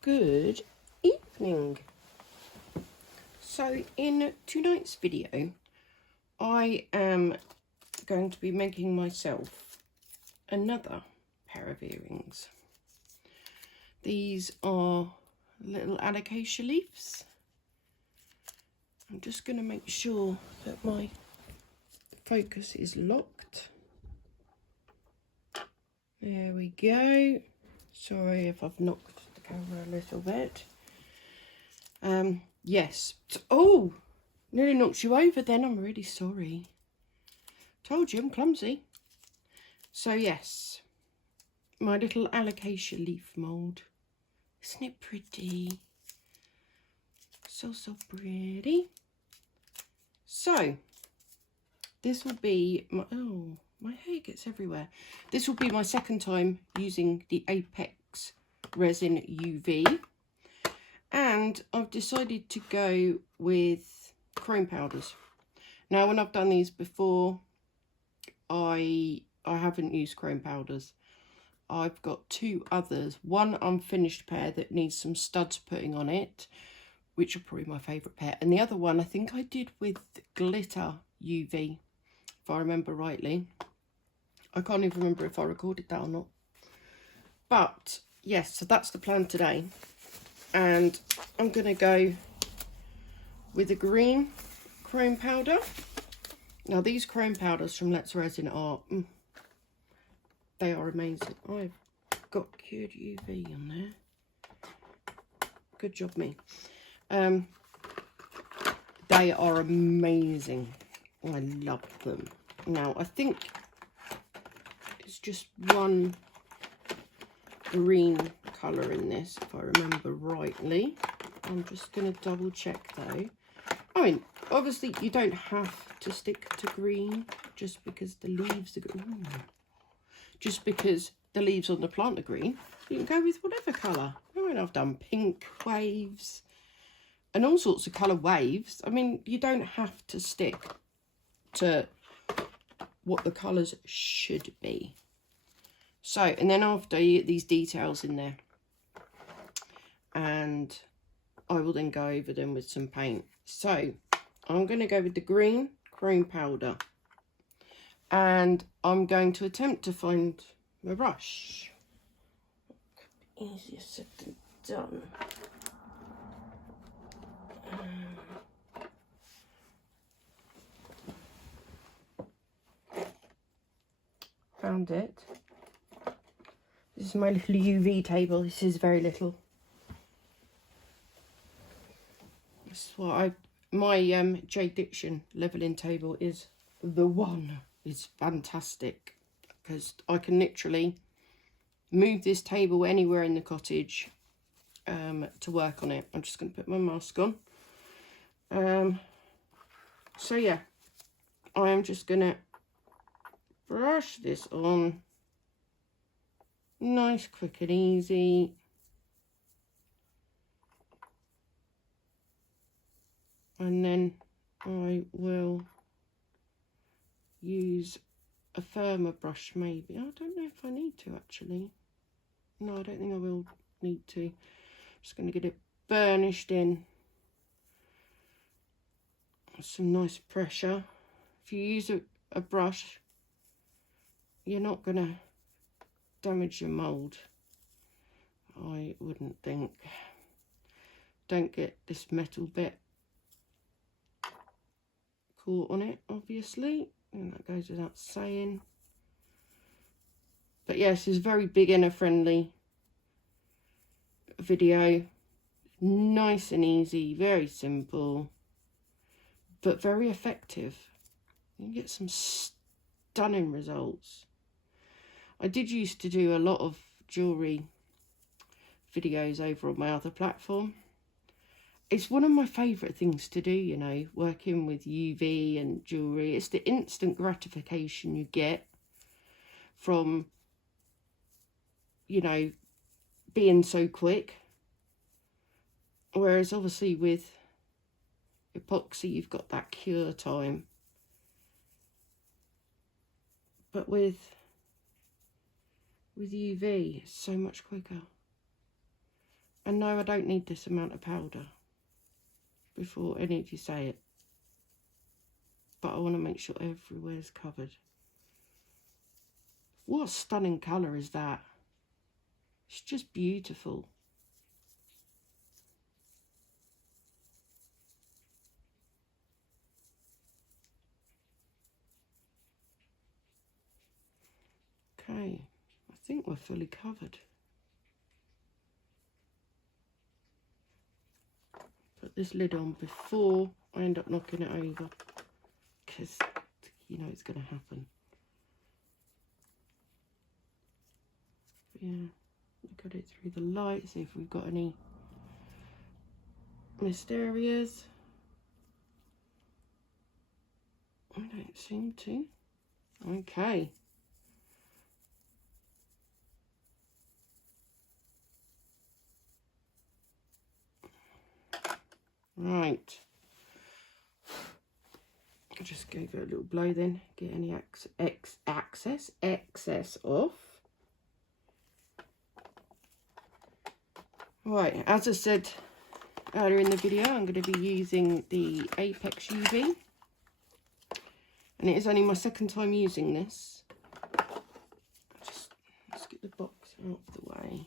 Good evening. So in tonight's video I am going to be making myself another pair of earrings. These are little alocasia leaves. I'm just going to make sure that my focus is locked. There we go. Sorry if I've knocked the camera a little bit. Yes. Oh, nearly knocked you over then. I'm really sorry. Told you I'm clumsy. So yes, my little alocasia leaf mould. Isn't it pretty? So pretty. So this will be my, oh, my hair gets everywhere. This will be my second time using the Apex Resin UV. And I've decided to go with chrome powders. Now, when I've done these before, I haven't used chrome powders. I've got two others. One unfinished pair that needs some studs putting on it, which are probably my favourite pair. And the other one I think I did with glitter UV, if I remember rightly. I can't even remember if I recorded that or not. But yes, so that's the plan today. And I'm going to go with a green chrome powder. Now these chrome powders from Let's Resin are, they are amazing. I've got cured UV on there. Good job me. They are amazing. I love them. Now I think it's just one green colour in this, if I remember rightly. I'm just going to double check though. I mean, obviously you don't have to stick to green just because the leaves are green. Just because the leaves on the plant are green. You can go with whatever colour. I mean, I've done pink waves and all sorts of colour waves. I mean, you don't have to stick to what the colours should be. So, and then after you get these details in there, and I will then go over them with some paint. So I'm going to go with the green chrome powder, and I'm going to attempt to find my brush. Could be easier said than done. Found it. This is my little UV table. This is very little. That's what my J Diction leveling table is the one. It's fantastic because I can literally move this table anywhere in the cottage to work on it. I'm just going to put my mask on. So yeah, I am just going to brush this on. Nice, quick and easy. And then I will use a firmer brush maybe. I don't know if I need to actually. No, I don't think I will need to. I'm just going to get it burnished in. Some nice pressure. If you use a brush, you're not going to damage your mould. I wouldn't think. Don't get this metal bit caught on it, obviously, and that goes without saying. But yes, it's a very beginner friendly video. Nice and easy, very simple, but very effective. You can get some stunning results. I did used to do a lot of jewellery videos over on my other platform. It's one of my favourite things to do, you know, working with UV and jewellery. It's the instant gratification you get from, you know, being so quick. Whereas obviously with epoxy, you've got that cure time. But with UV, it's so much quicker. And no, I don't need this amount of powder before any of you say it. But I want to make sure everywhere's covered. What a stunning colour is that? It's just beautiful. Okay, I think we're fully covered. Put this lid on before I end up knocking it over, because you know it's going to happen. But yeah, look at it through the light, see if we've got any missed areas. I don't seem to. Okay. Right. I'll just give it a little blow then, get any excess off. Right, as I said earlier in the video, I'm going to be using the Apex UV. And it is only my second time using this. Let's get the box out of the way.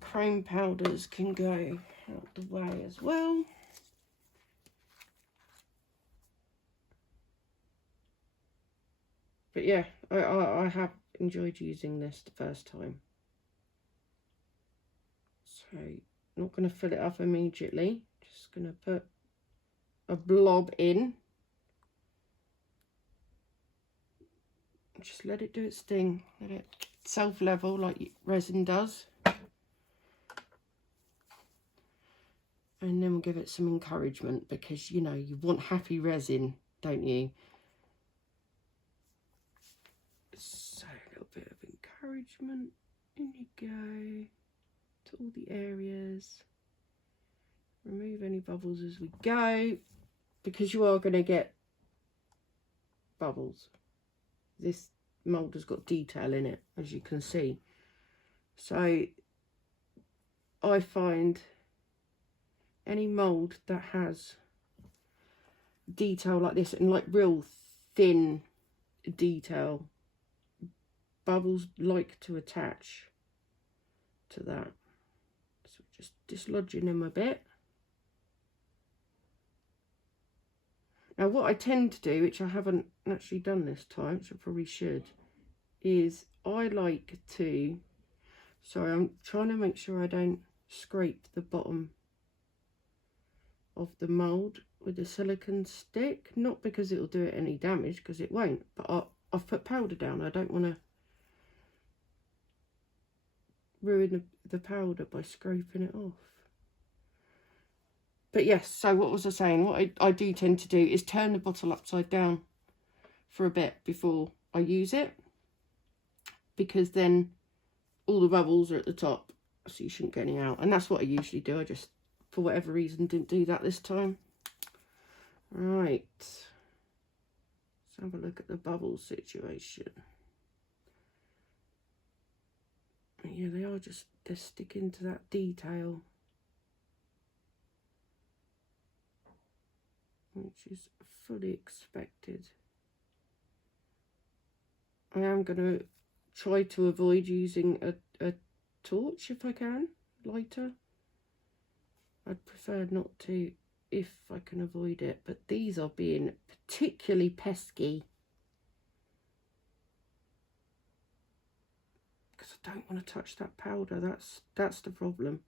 Chrome powders can go out the way as well. But yeah, I have enjoyed using this the first time. So, not going to fill it up immediately. Just going to put a blob in. Just let it do its thing. Let it self-level like resin does. And then we'll give it some encouragement, because, you know, you want happy resin, don't you? So, a little bit of encouragement. In you go. To all the areas. Remove any bubbles as we go, because you are going to get bubbles. This mould has got detail in it, as you can see. So I find any mould that has detail like this, and like real thin detail, bubbles like to attach to that. So just dislodging them a bit. Now what I tend to do, which I haven't actually done this time, which I probably should, is I like to, sorry, I'm trying to make sure I don't scrape the bottom of the mould with a silicone stick. Not because it will do it any damage, because it won't, but I've put powder down. I don't want to ruin the powder by scraping it off. But yes, so what was I saying? What I do tend to do is turn the bottle upside down for a bit before I use it, because then all the bubbles are at the top, so you shouldn't get any out. And that's what I usually do. I just, for whatever reason, didn't do that this time. Right. Let's have a look at the bubble situation. Yeah, they are just, they're sticking to that detail, which is fully expected. I am going to try to avoid using a torch if I can, lighter. I'd prefer not to if I can avoid it, but these are being particularly pesky, because I don't want to touch that powder. That's the problem.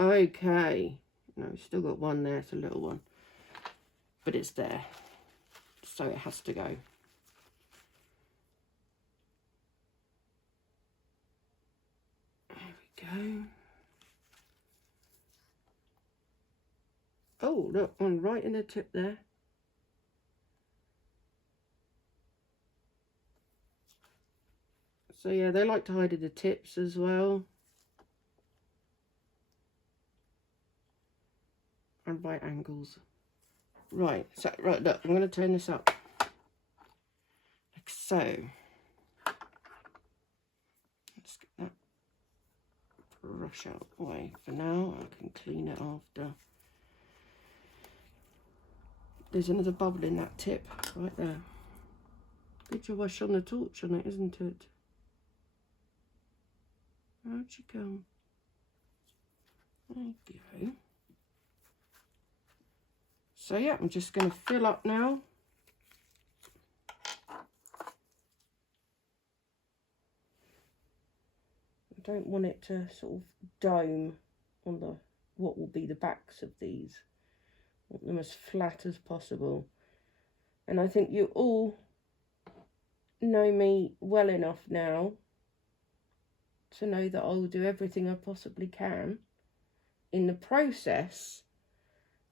Okay. No, we've still got one there. It's a little one, but it's there, so it has to go. There we go. Oh, look, one right in the tip there. So yeah, they like to hide in the tips as well. And right angles. Right, so right, look, I'm going to turn this up like so. Let's get that brush out the way for now. I can clean it after. There's another bubble in that tip right there. Good job I shone the torch on it, isn't it? How'd you go? There you go. So yeah, I'm just going to fill up now. I don't want it to sort of dome on the what will be the backs of these. I want them as flat as possible. And I think you all know me well enough now to know that I'll do everything I possibly can in the process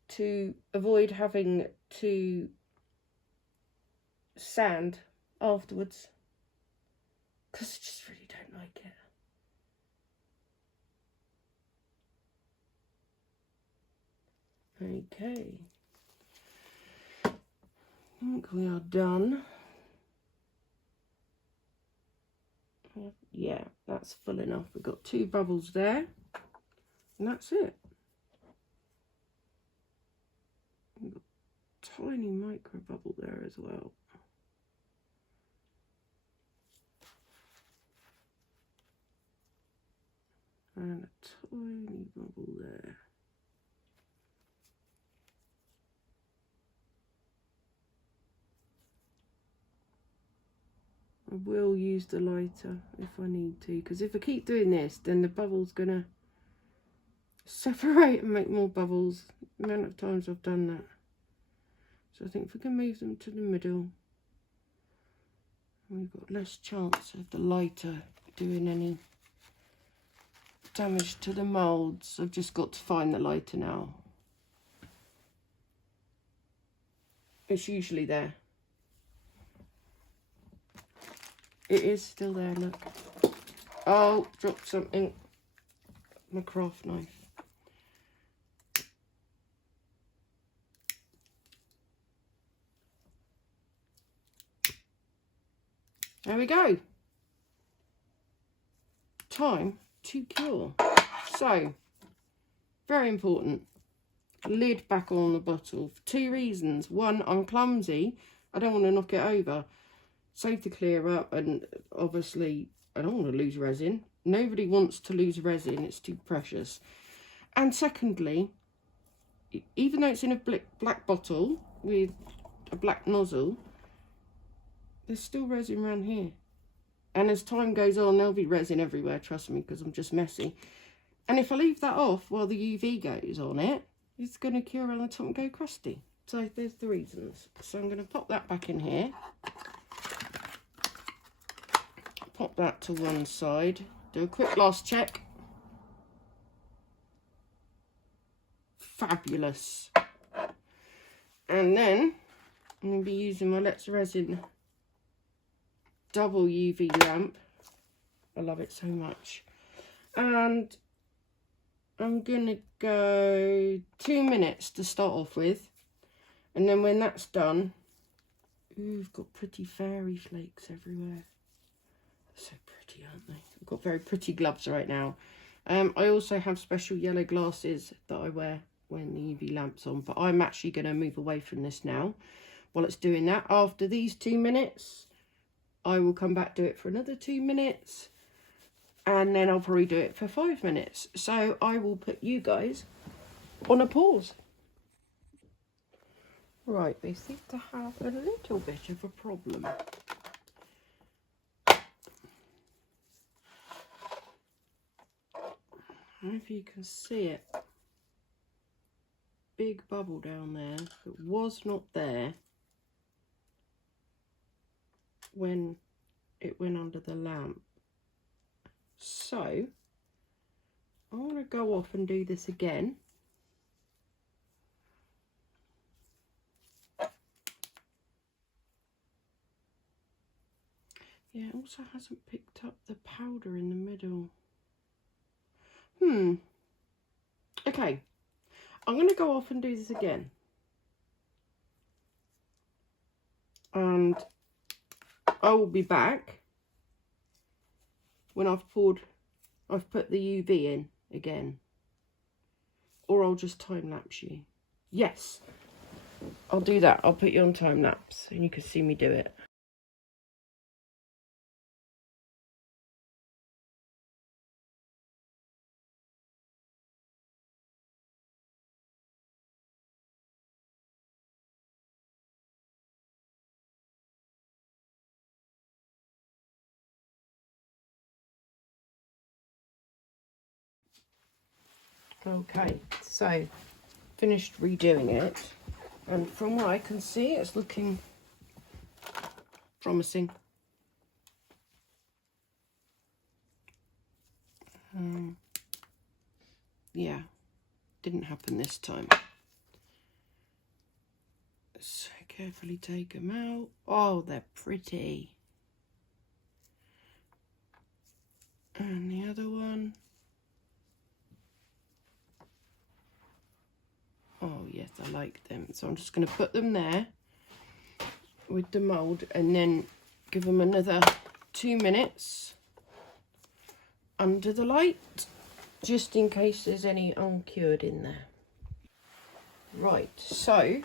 to avoid having to sand afterwards, because I just really don't like it. Okay, I think we are done. Yeah, that's full enough. We've got 2 bubbles there, and that's it. We've got a tiny micro bubble there as well. And a tiny bubble there. I will use the lighter if I need to, because if I keep doing this, then the bubble's gonna separate and make more bubbles. The amount of times I've done that. So I think if we can move them to the middle, we've got less chance of the lighter doing any damage to the moulds. I've just got to find the lighter now. It's usually there. It is still there, look. Oh, dropped something. My craft knife. There we go. Time to cure. So, very important. Lid back on the bottle for 2 reasons. One, I'm clumsy. I don't want to knock it over. Safe to clear up, and obviously I don't want to lose resin. Nobody wants to lose resin, it's too precious. And secondly, even though it's in a black bottle with a black nozzle, there's still resin around here. And as time goes on, there'll be resin everywhere, trust me, because I'm just messy. And if I leave that off while the UV goes on it, it's going to cure around the top and go crusty. So there's the reasons. So I'm going to pop that back in here. Pop that to one side. Do a quick last check. Fabulous. And then I'm going to be using my Let's Resin double UV lamp. I love it so much. And I'm going to go 2 minutes to start off with. And then when that's done, ooh, we've got pretty fairy flakes everywhere. So pretty, aren't they? I've got very pretty gloves right now. I also have special yellow glasses that I wear when the UV lamp's on, but I'm actually going to move away from this now while it's doing that. After these 2 minutes, I will come back, do it for another 2 minutes, and then I'll probably do it for 5 minutes. So I will put you guys on a pause. Right, they seem to have a little bit of a problem. I don't know if you can see it. Big bubble down there that was not there when it went under the lamp. So I'm going to go off and do this again. Yeah, it also hasn't picked up the powder in the middle. Okay, I'm going to go off and do this again. And I will be back when I've put the UV in again. Or I'll just time lapse you. Yes, I'll do that. I'll put you on time lapse and you can see me do it. Okay, so finished redoing it, and from what I can see, it's looking promising. Yeah, didn't happen this time. So carefully take them out. Oh, they're pretty. And the other one. Oh yes, I like them. So I'm just going to put them there with the mould and then give them another 2 minutes under the light, just in case there's any uncured in there. Right, so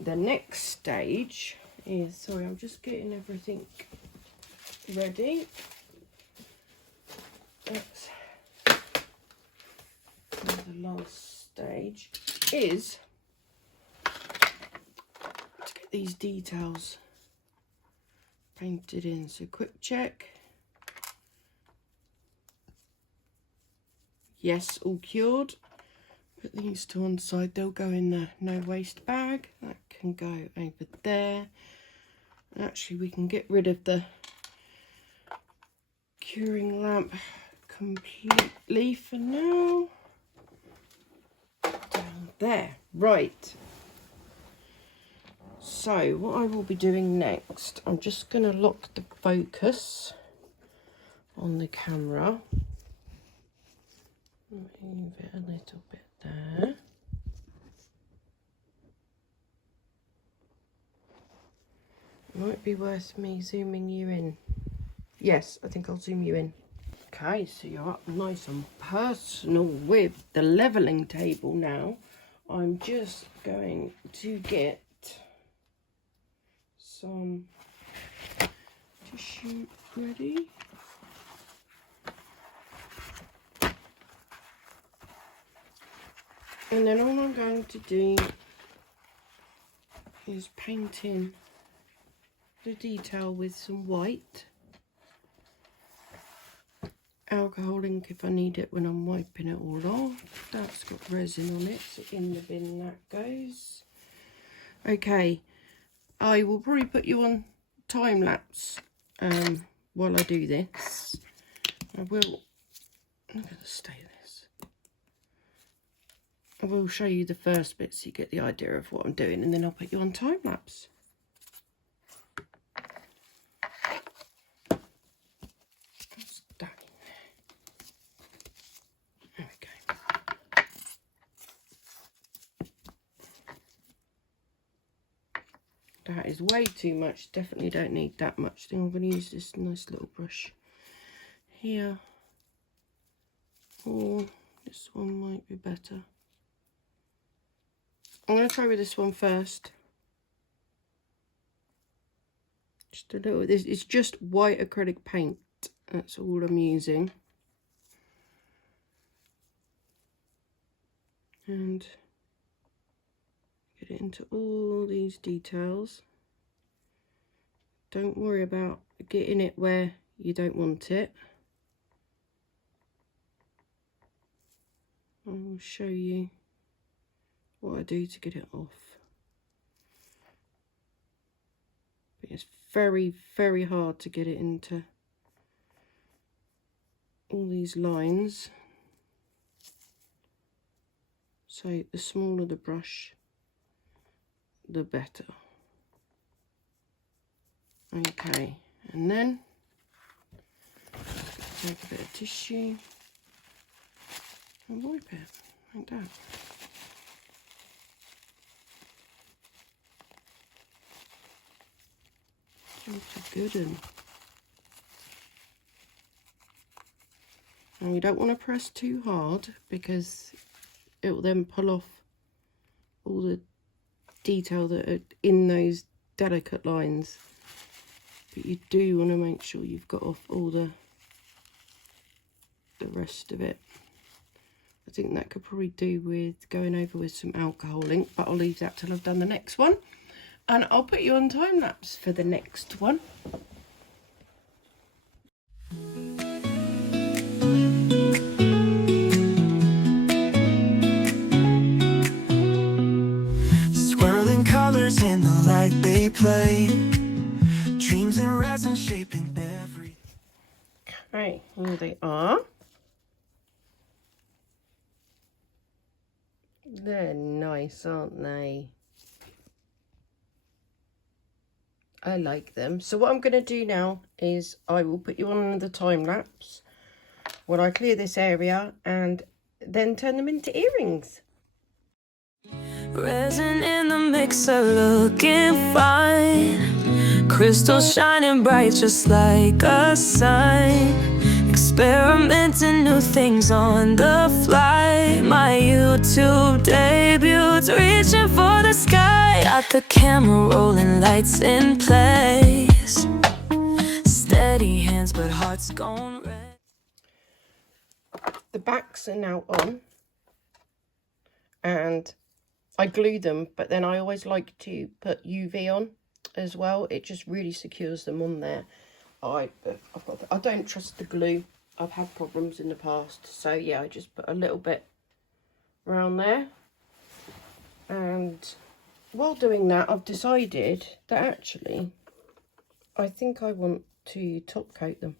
the next stage is, sorry, I'm just getting everything ready. That's the last stage, is to get these details painted in. So quick check. Yes, all cured. Put these to one side, they'll go in the no waste bag. That can go over there. Actually, we can get rid of the curing lamp completely for now. Down there. Right. So what I will be doing next, I'm just going to lock the focus on the camera. Move it a little bit there. Might be worth me zooming you in. Yes, I think I'll zoom you in. Okay, so you're up nice and personal with the levelling table now. I'm just going to get some tissue ready. And then all I'm going to do is paint in the detail with some white. Alcohol ink if I need it when I'm wiping it all off. That's got resin on it, so in the bin that goes. Okay, I will probably put you on time lapse while I do this. I will, look at the state of this. I will show you the first bit so you get the idea of what I'm doing, and then I'll put you on time lapse. That is way too much. Definitely don't need that much. I think I'm going to use this nice little brush here. Or this one might be better. I'm going to try with this one first. Just a little. This it's just white acrylic paint. That's all I'm using. And get it into all these details. Don't worry about getting it where you don't want it. I will show you what I do to get it off. But it's very, very hard to get it into all these lines. So the smaller the brush, the better. Okay, and then take a bit of tissue and wipe it like that. That's a good one. And you don't want to press too hard because it will then pull off all the detail that are in those delicate lines. But you do want to make sure you've got off all the rest of it. I think that could probably do with going over with some alcohol ink, but I'll leave that till I've done the next one. And I'll put you on time lapse for the next one. Swirling colors in the light they play, dreams and resin shaping every. Okay, here they are. They're nice, aren't they? I like them. So what I'm going to do now is I will put you on the time lapse when I clear this area and then turn them into earrings. Resin in the mixer looking fine, crystals shining bright just like a sign. Experimenting new things on the fly. My YouTube debuts, reaching for the sky. Got the camera rolling, lights in place. Steady hands, but hearts gone red. The backs are now on, and I glue them, but then I always like to put UV on as well. It just really secures them on there. I don't trust the glue. I've had problems in the past, so yeah, I just put a little bit around there. And while doing that, I've decided that actually I think I want to top coat them,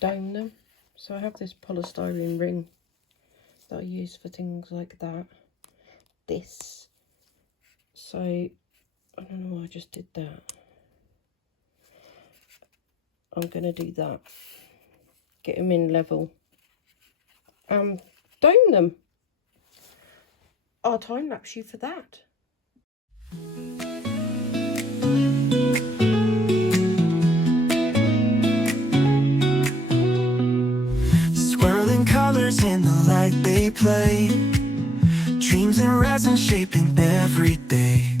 dome them. So I have this polystyrene ring that I use for things like that. So I don't know why I just did that. I'm going to do that. Get them in level. Dome them. I'll time lapse you for that. Swirling colors in the light they play, dreams and resin shaping every day.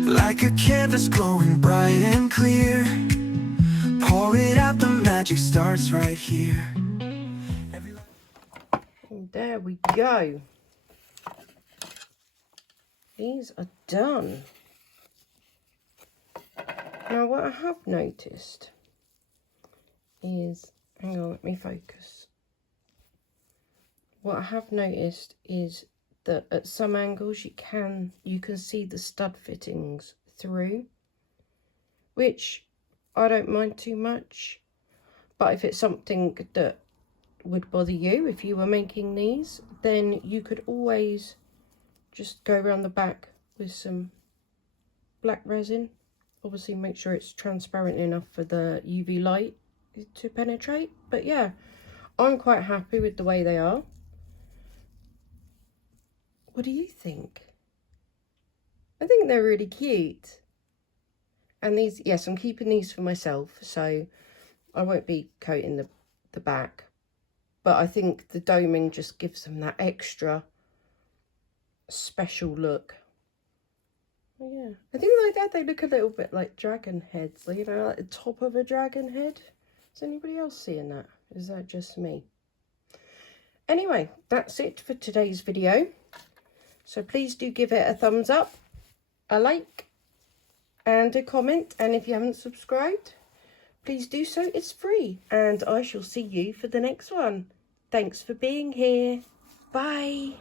Like a canvas glowing bright and clear, pour it out, the magic starts right here. And there we go. These are done. Now what I have noticed is, hang on, let me focus. What I have noticed is that at some angles you can see the stud fittings through, which I don't mind too much. But if it's something that would bother you if you were making these, then you could always just go around the back with some black resin. Obviously make sure it's transparent enough for the UV light to penetrate. But yeah, I'm quite happy with the way they are. What do you think? I think they're really cute. And these, yes, I'm keeping these for myself, so I won't be coating the back. But I think the doming just gives them that extra special look. Oh, yeah, I think like that they look a little bit like dragon heads, you know, like the top of a dragon head. Is anybody else seeing that? Is that just me? Anyway, that's it for today's video. So please do give it a thumbs up, a like, and a comment. And if you haven't subscribed, please do so. It's free. And I shall see you for the next one. Thanks for being here. Bye.